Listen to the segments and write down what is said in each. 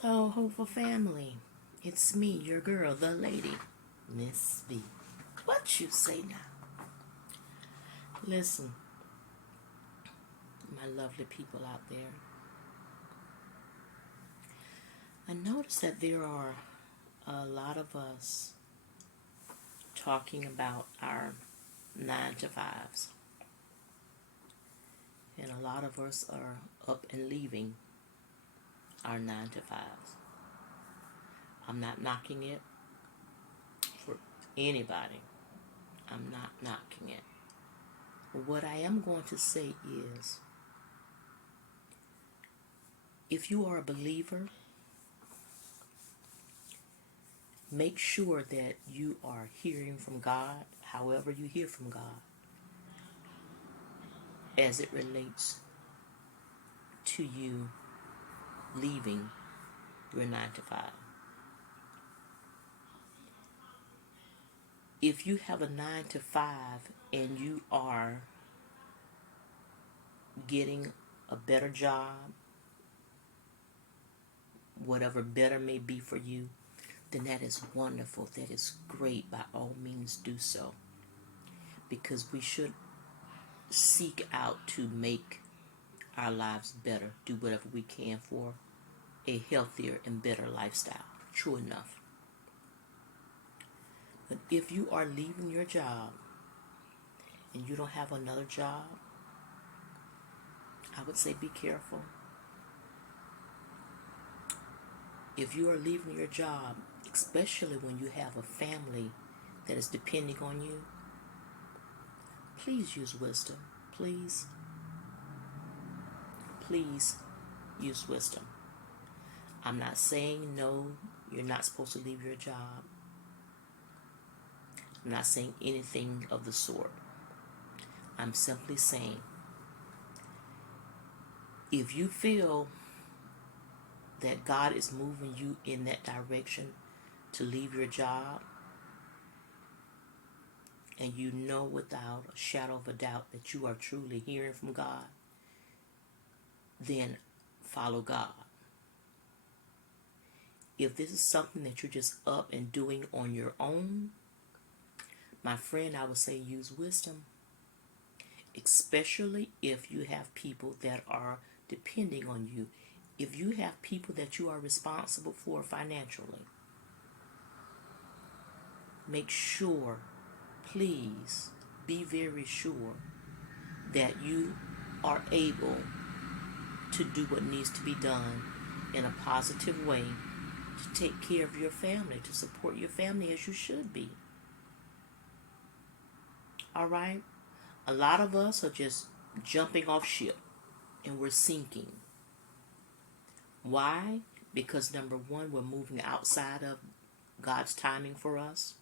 Hello, hopeful family. It's me, your girl, the lady, Miss B. What you say now? Listen, my lovely people out there. I noticed that there are a lot of us talking about our 9 to 5s, and a lot of us are up and leaving our 9 to 5s. I'm not knocking it for anybody. I'm not knocking it. What I am going to say is, if you are a believer, make sure that you are hearing from God, however you hear from God, as it relates to you leaving your 9 to 5. If you have a 9 to 5 and you are getting a better job, whatever better may be for you, then that is wonderful. That is great. By all means, do so. Because we should seek out to make our lives better, do whatever we can for a healthier and better lifestyle. True enough. But if you are leaving your job and you don't have another job, I would say be careful. If you are leaving your job, especially when you have a family that is depending on you, please use wisdom. Please, please use wisdom. I'm not saying no, you're not supposed to leave your job. I'm not saying anything of the sort. I'm simply saying, if you feel that God is moving you in that direction to leave your job, and you know without a shadow of a doubt that you are truly hearing from God, then follow God. If this is something that you're just up and doing on your own, my friend, I would say use wisdom, especially if you have people that are depending on you. If you have people that you are responsible for financially, make sure, please be very sure that you are able to do what needs to be done in a positive way to take care of your family, to support your family as you should be. All right? A lot of us are just jumping off ship and we're sinking. Why? Because number one, we're moving outside of God's timing for us.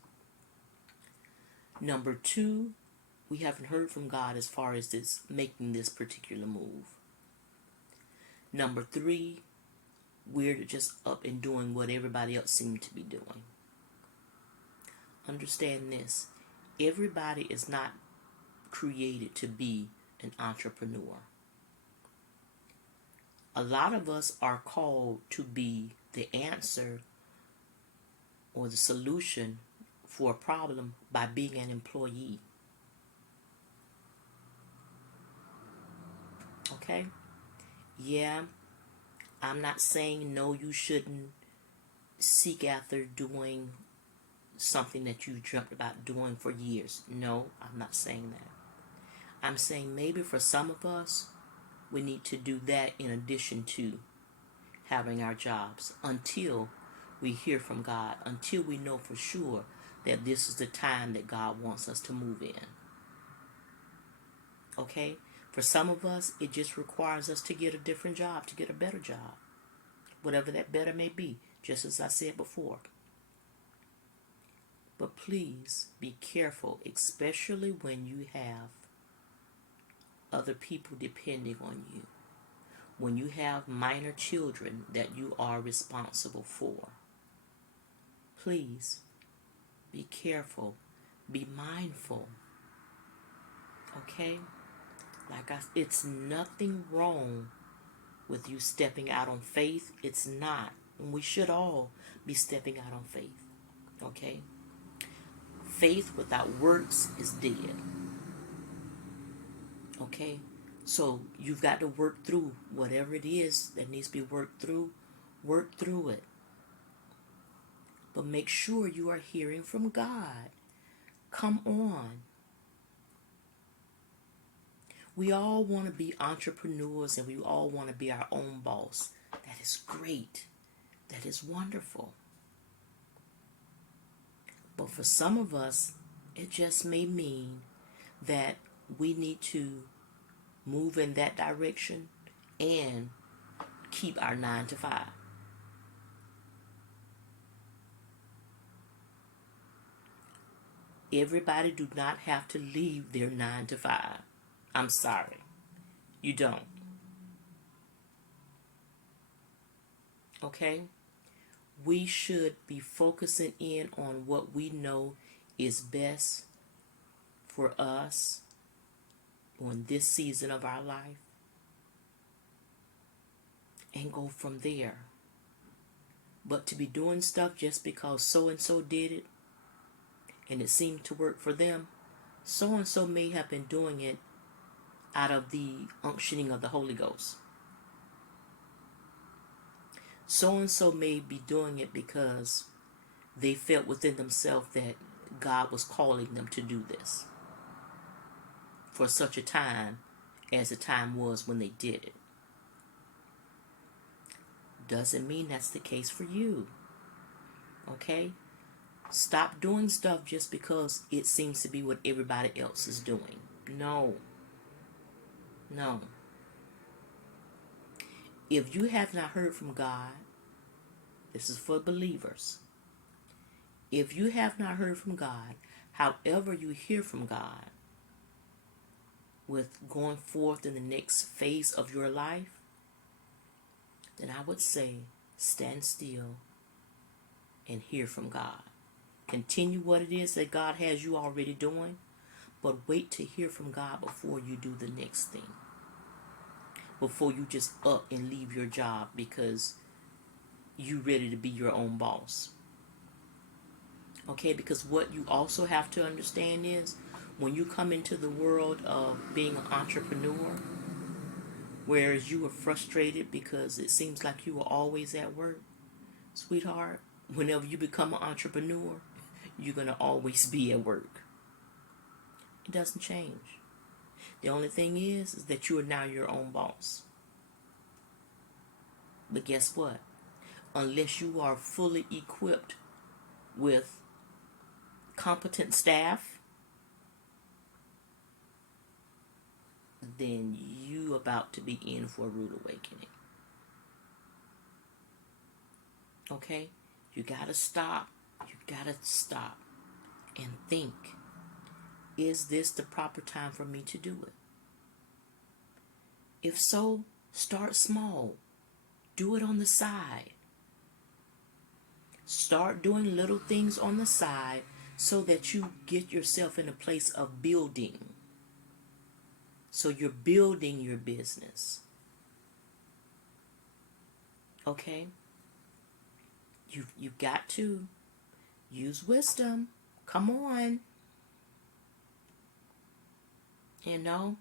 Number two, we haven't heard from God as far as this making this particular move. Number three, we're just up and doing what everybody else seemed to be doing. Understand this. Everybody is not created to be an entrepreneur. A lot of us are called to be the answer or the solution for a problem by being an employee. Okay? Yeah, I'm not saying no, you shouldn't seek after doing something that you dreamt about doing for years. No, I'm not saying that. I'm saying maybe for some of us, we need to do that in addition to having our jobs until we hear from God, until we know for sure that this is the time that God wants us to move in. Okay? For some of us, it just requires us to get a different job, to get a better job. Whatever that better may be, just as I said before. But please be careful, especially when you have other people depending on you. When you have minor children that you are responsible for. Please be careful. Be mindful. Okay? It's nothing wrong with you stepping out on faith. It's not. And we should all be stepping out on faith. Okay? Faith without works is dead. Okay? So you've got to work through whatever it is that needs to be worked through. Work through it. But make sure you are hearing from God. Come on. We all want to be entrepreneurs and we all want to be our own boss. That is great. That is wonderful. But for some of us, it just may mean that we need to move in that direction and keep our 9 to 5. Everybody do not have to leave their 9 to 5. I'm sorry. You don't. Okay? We should be focusing in on what we know is best for us on this season of our life and go from there. But to be doing stuff just because so and so did it and it seemed to work for them, so and so may have been doing it out of the unctioning of the Holy Ghost. So and so may be doing it because they felt within themselves that God was calling them to do this for such a time as the time was when they did it. Doesn't mean that's the case for you. Okay? Stop doing stuff just because it seems to be what everybody else is doing. No. No. If you have not heard from God, this is for believers. If you have not heard from God, however you hear from God with going forth in the next phase of your life, then I would say stand still and hear from God. Continue what it is that God has you already doing, but wait to hear from God before you do the next thing. Before you just up and leave your job because you ready to be your own boss. Okay, because what you also have to understand is when you come into the world of being an entrepreneur, whereas you were frustrated because it seems like you were always at work, sweetheart, whenever you become an entrepreneur, you're going to always be at work. It doesn't change. The only thing is that you are now your own boss. But guess what? Unless you are fully equipped with competent staff, then you about to be in for a rude awakening. Okay? You gotta stop. You gotta stop and think. Is this the proper time for me to do it? If so, start small. Do it on the side. Start doing little things on the side so that you get yourself in a place of building. So you're building your business. Okay? You've got to use wisdom. Come on. You know,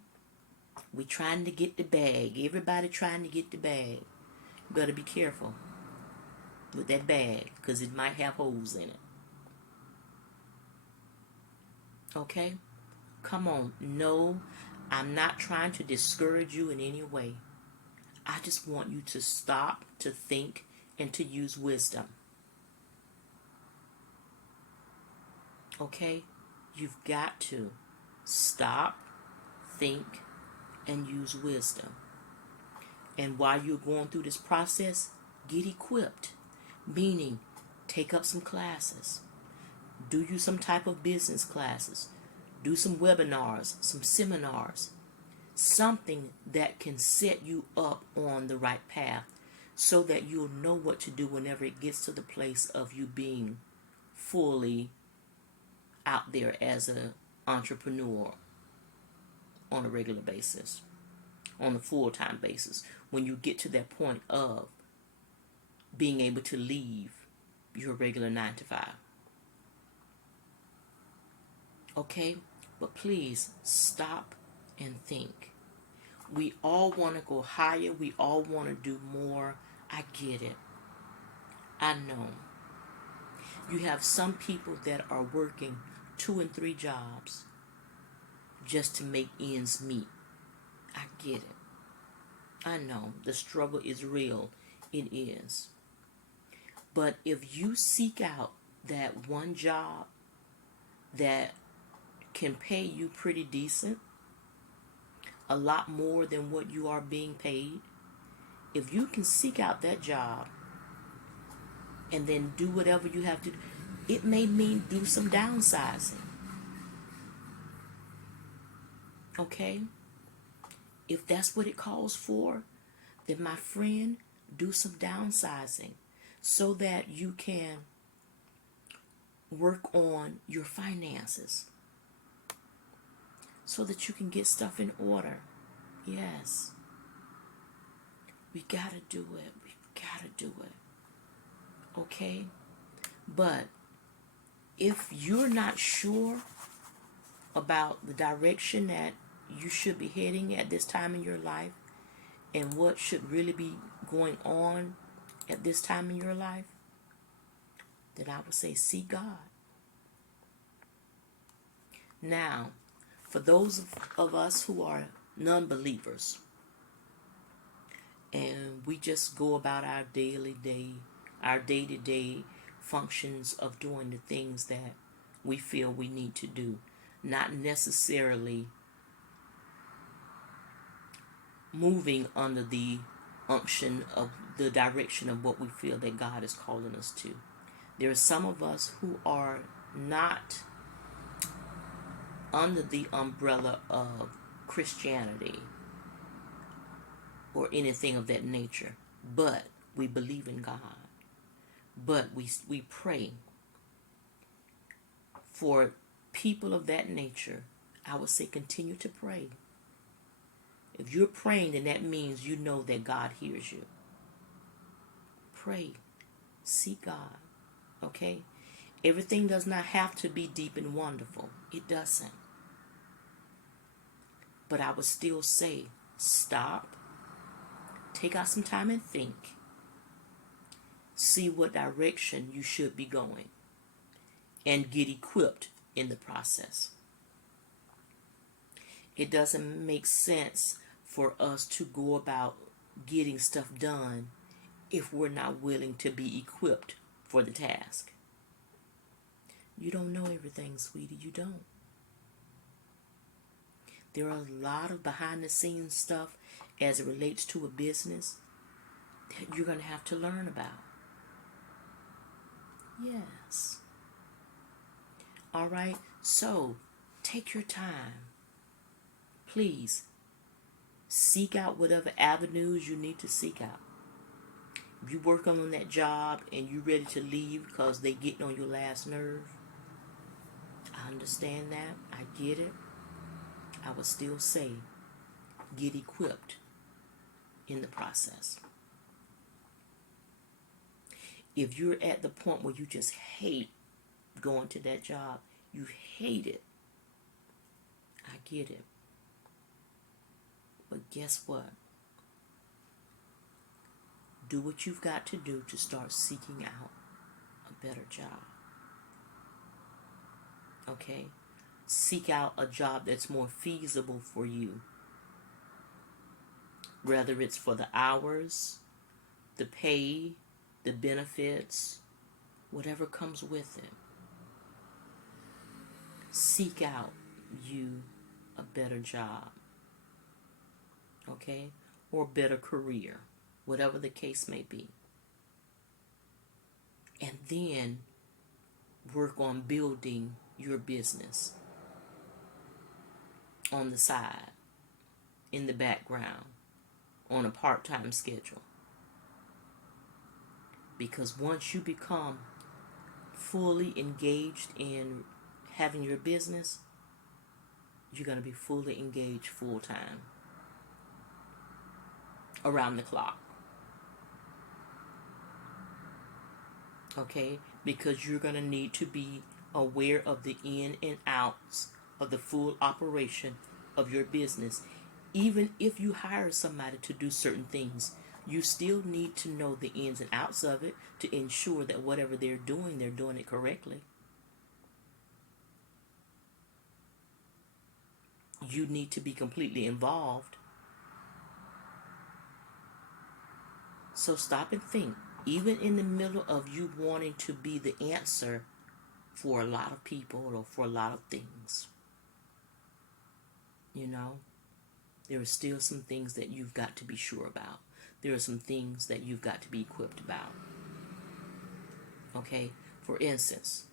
we trying to get the bag. Everybody trying to get the bag. You better be careful with that bag because it might have holes in it. Okay? Come on. No, I'm not trying to discourage you in any way. I just want you to stop, to think, and to use wisdom. Okay? You've got to stop, think, and use wisdom. And while you're going through this process, get equipped. Meaning, take up some classes. Do you some type of business classes. Do some webinars, some seminars. Something that can set you up on the right path so that you'll know what to do whenever it gets to the place of you being fully out there as an entrepreneur on a regular basis, on a full-time basis. When you get to that point of being able to leave your regular 9 to 5. Okay? But please stop and think. We all want to go higher. We all want to do more. I get it. I know. You have some people that are working 2 and 3 jobs just to make ends meet. I get it. I know. The struggle is real. It is. But if you seek out that one job that can pay you pretty decent, a lot more than what you are being paid, if you can seek out that job and then do whatever you have to do, it may mean do some downsizing. Okay? If that's what it calls for, then my friend, do some downsizing so that you can work on your finances, so that you can get stuff in order. Yes. We gotta do it. We gotta do it. Okay? But if you're not sure about the direction that you should be heading at this time in your life and what should really be going on at this time in your life, then I would say seek God. Now, for those of us who are non-believers and we just go about our day-to-day functions of doing the things that we feel we need to do, not necessarily moving under the unction of the direction of what we feel that God is calling us to. There are some of us who are not under the umbrella of Christianity or anything of that nature, but we believe in God. But we pray for people of that nature. I would say continue to pray. If you're praying, then that means you know that God hears you. Pray. Seek God. Okay? Everything does not have to be deep and wonderful. It doesn't. But I would still say, stop. Take out some time and think. See what direction you should be going. And get equipped in the process. It doesn't make sense for us to go about getting stuff done if we're not willing to be equipped for the task. You don't know everything, sweetie. You don't. There are a lot of behind the scenes stuff as it relates to a business that you're going to have to learn about. Yes. All right. So take your time. Please seek out whatever avenues you need to seek out. If you're working on that job and you're ready to leave because they're getting on your last nerve, I understand that. I get it. I would still say get equipped in the process. If you're at the point where you just hate going to that job, you hate it, I get it. But guess what? Do what you've got to do to start seeking out a better job. Okay? Seek out a job that's more feasible for you. Whether it's for the hours, the pay, the benefits, whatever comes with it. Seek out you a better job. Okay? Or better career. Whatever the case may be. And then work on building your business on the side, in the background, on a part-time schedule. Because once you become fully engaged in having your business, you're going to be fully engaged full-time, around the clock. Okay? Because you're going to need to be aware of the in and outs of the full operation of your business. Even if you hire somebody to do certain things, you still need to know the ins and outs of it to ensure that whatever they're doing it correctly. You need to be completely involved. So stop and think. Even in the middle of you wanting to be the answer for a lot of people or for a lot of things, you know, there are still some things that you've got to be sure about. There are some things that you've got to be equipped about. Okay? For instance,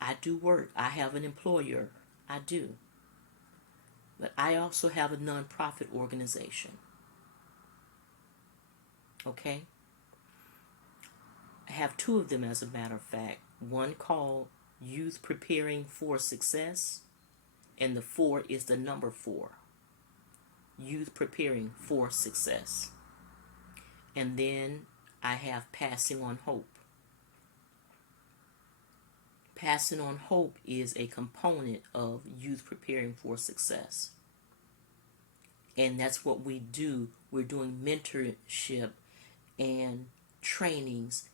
I do work. I have an employer. I do. But I also have a nonprofit organization. Okay? I have two of them, as a matter of fact. One called Youth Preparing for Success, and the 4 is the number 4. Youth Preparing for Success. And then I have Passing on Hope. Passing on Hope is a component of Youth Preparing for Success. And that's what we do. We're doing mentorship and trainings,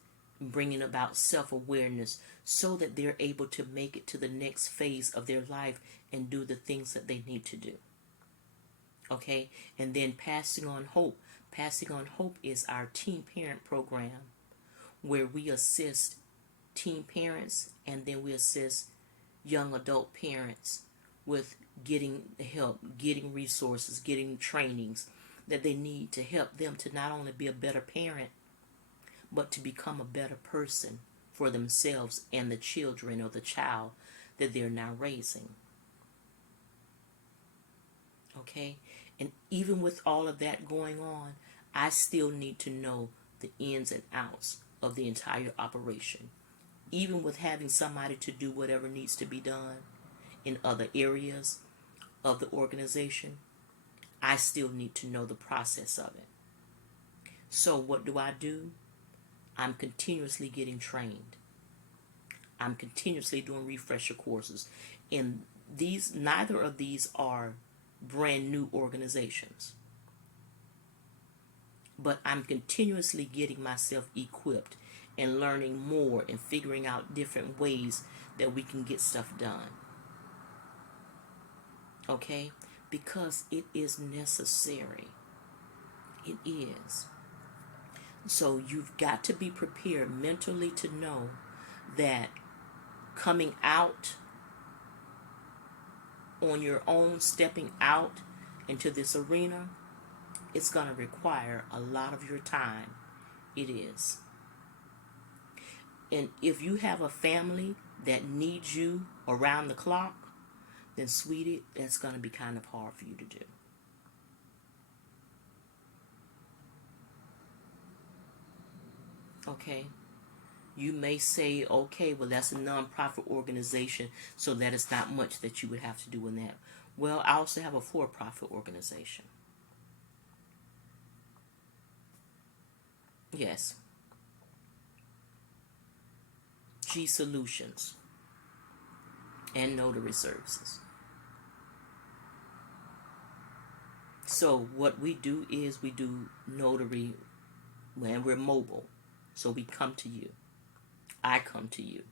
bringing about self-awareness so that they're able to make it to the next phase of their life and do the things that they need to do. Okay? And then Passing on Hope. Passing on Hope is our teen parent program where we assist teen parents and then we assist young adult parents with getting help, getting resources, getting trainings that they need to help them to not only be a better parent, but to become a better person for themselves and the children or the child that they're now raising. Okay? And even with all of that going on, I still need to know the ins and outs of the entire operation. Even with having somebody to do whatever needs to be done in other areas of the organization, I still need to know the process of it. So what do? I'm continuously getting trained. I'm continuously doing refresher courses. And neither of these are brand new organizations. But I'm continuously getting myself equipped and learning more and figuring out different ways that we can get stuff done. Okay? Because it is necessary. It is. So you've got to be prepared mentally to know that coming out on your own, stepping out into this arena, it's going to require a lot of your time. It is. And if you have a family that needs you around the clock, then sweetie, that's going to be kind of hard for you to do. Okay? You may say, okay, well, that's a nonprofit organization, so that is not much that you would have to do in that. Well, I also have a for-profit organization. Yes. G Solutions and Notary Services. So what we do is we do notary when we're mobile. So we come to you. I come to you.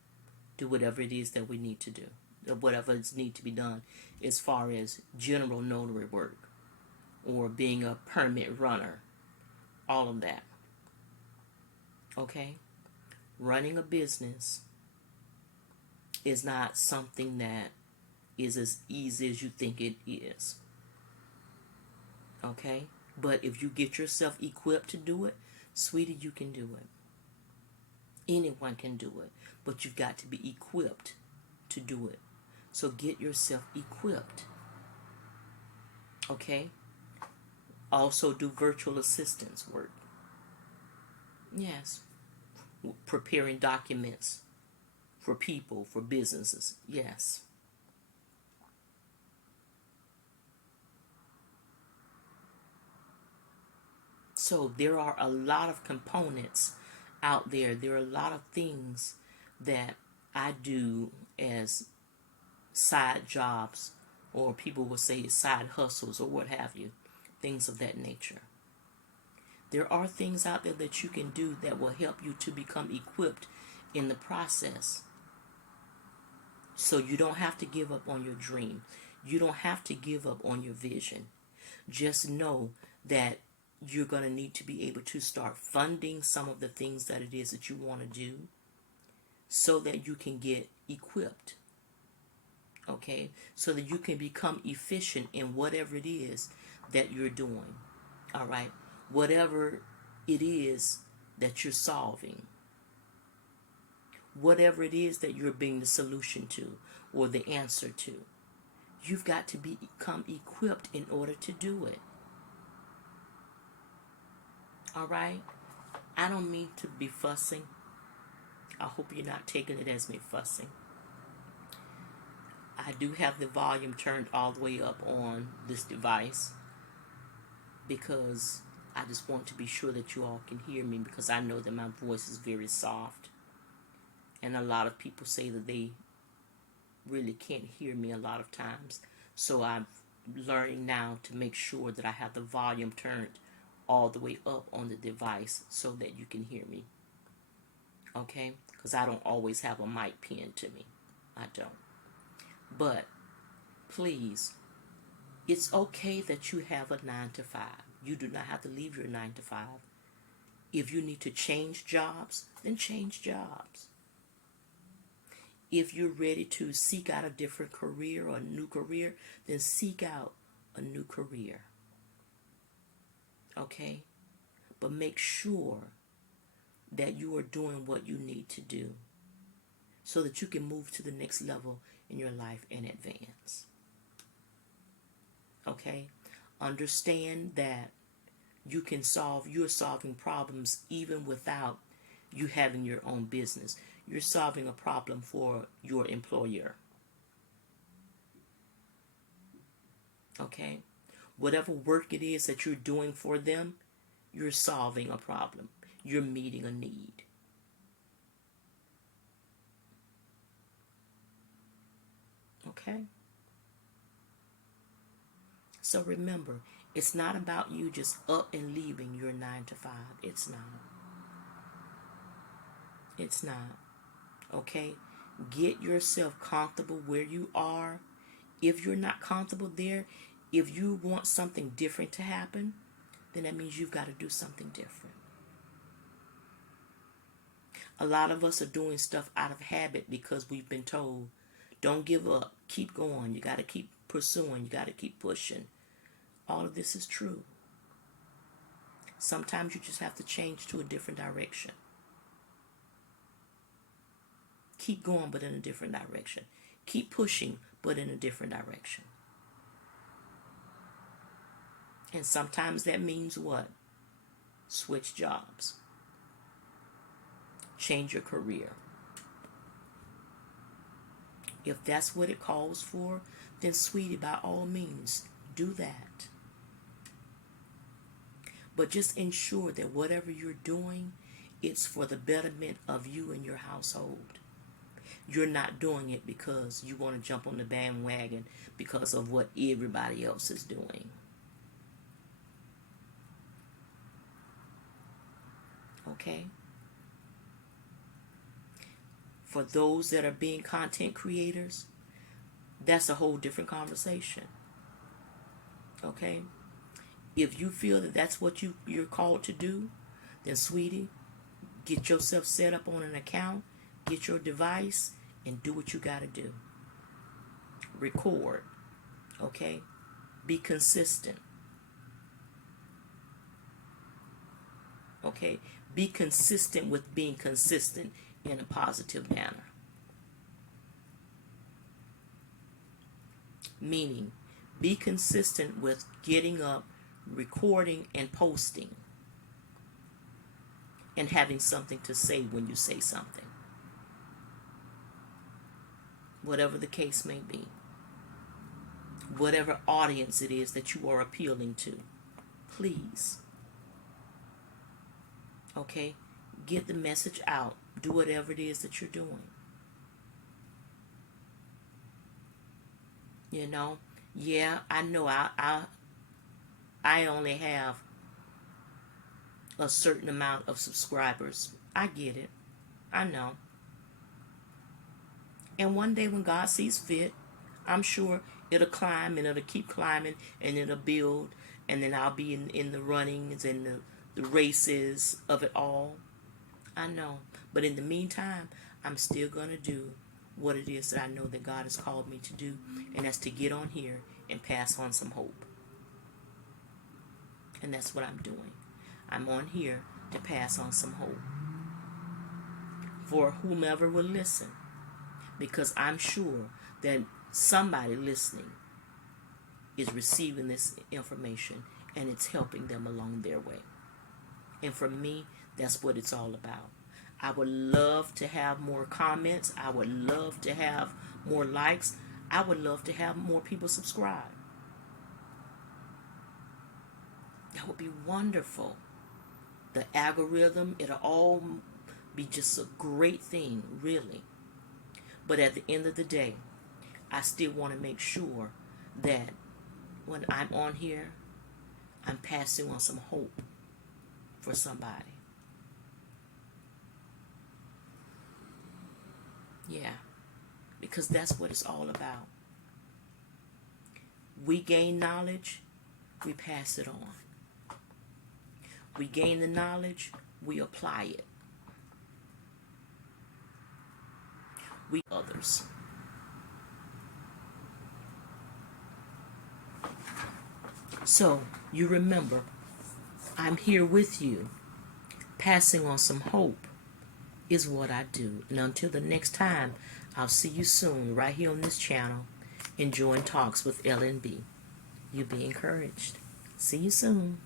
Do whatever it is that we need to do. Whatever needs to be done as far as general notary work or being a permit runner. All of that. Okay? Running a business is not something that is as easy as you think it is. Okay? But if you get yourself equipped to do it, sweetie, you can do it. Anyone can do it. But you've got to be equipped to do it. So get yourself equipped. Okay? Also do virtual assistance work. Yes. Preparing documents for people, for businesses. Yes. So there are a lot of components out there. There are a lot of things that I do as side jobs, or people will say side hustles, or what have you, things of that nature. There are things out there that you can do that will help you to become equipped in the process. So you don't have to give up on your dream. You don't have to give up on your vision. Just know that you're going to need to be able to start funding some of the things that it is that you want to do so that you can get equipped. Okay? So that you can become efficient in whatever it is that you're doing. All right? Whatever it is that you're solving. Whatever it is that you're being the solution to or the answer to. You've got to become equipped in order to do it. All right? I don't mean to be fussing. I hope you're not taking it as me fussing. I do have the volume turned all the way up on this device because I just want to be sure that you all can hear me, because I know that my voice is very soft. And a lot of people say that they really can't hear me a lot of times. So I'm learning now to make sure that I have the volume turned all the way up on the device so that you can hear me. Okay? Because I don't always have a mic pinned to me. I don't. But please, it's okay that you have a 9 to 5. You do not have to leave your 9 to 5. If you need to change jobs, then change jobs. If you're ready to seek out a different career or a new career, then seek out a new career. Okay? But make sure that you are doing what you need to do so that you can move to the next level in your life and advance. Okay? Understand that you're solving problems even without you having your own business. You're solving a problem for your employer. Okay? Whatever work it is that you're doing for them, you're solving a problem. You're meeting a need. Okay? So remember, it's not about you just up and leaving your 9 to 5. It's not. It's not. Okay? Get yourself comfortable where you are. If you're not comfortable there, if you want something different to happen, then that means you've got to do something different. A lot of us are doing stuff out of habit because we've been told, don't give up, keep going, you got to keep pursuing, you got to keep pushing. All of this is true. Sometimes you just have to change to a different direction. Keep going, but in a different direction. Keep pushing, but in a different direction. And sometimes that means what? Switch jobs. Change your career. If that's what it calls for, then sweetie, by all means, do that. But just ensure that whatever you're doing, it's for the betterment of you and your household. You're not doing it because you want to jump on the bandwagon because of what everybody else is doing. Okay? For those that are being content creators, that's a whole different conversation. Okay? If you feel that that's what you're called to do, then sweetie, get yourself set up on an account, get your device, and do what you got to do. Record. Okay? Be consistent. Okay? Be consistent with being consistent in a positive manner. Meaning, be consistent with getting up, recording, and posting, and having something to say when you say something. Whatever the case may be. Whatever audience it is that you are appealing to. Please. Okay? Get the message out. Do whatever it is that you're doing. You know, yeah, I know I only have a certain amount of subscribers. I get it. I know. And one day when God sees fit, I'm sure it'll climb and it'll keep climbing and it'll build, and then I'll be in the runnings and the races of it all. I know. But in the meantime, I'm still going to do what it is that I know that God has called me to do, and that's to get on here and pass on some hope. And that's what I'm doing. I'm on here to pass on some hope for whomever will listen, because I'm sure that somebody listening is receiving this information and it's helping them along their way. And for me, that's what it's all about. I would love to have more comments. I would love to have more likes. I would love to have more people subscribe. That would be wonderful. The algorithm, it'll all be just a great thing, really. But at the end of the day, I still want to make sure that when I'm on here, I'm passing on some hope for somebody. Yeah, because that's what it's all about. We gain knowledge, we pass it on. We gain the knowledge, we apply it. We others. So, you remember, I'm here with you. Passing on some hope is what I do. And until the next time, I'll see you soon right here on this channel, enjoying Talks with LNB. You be encouraged. See you soon.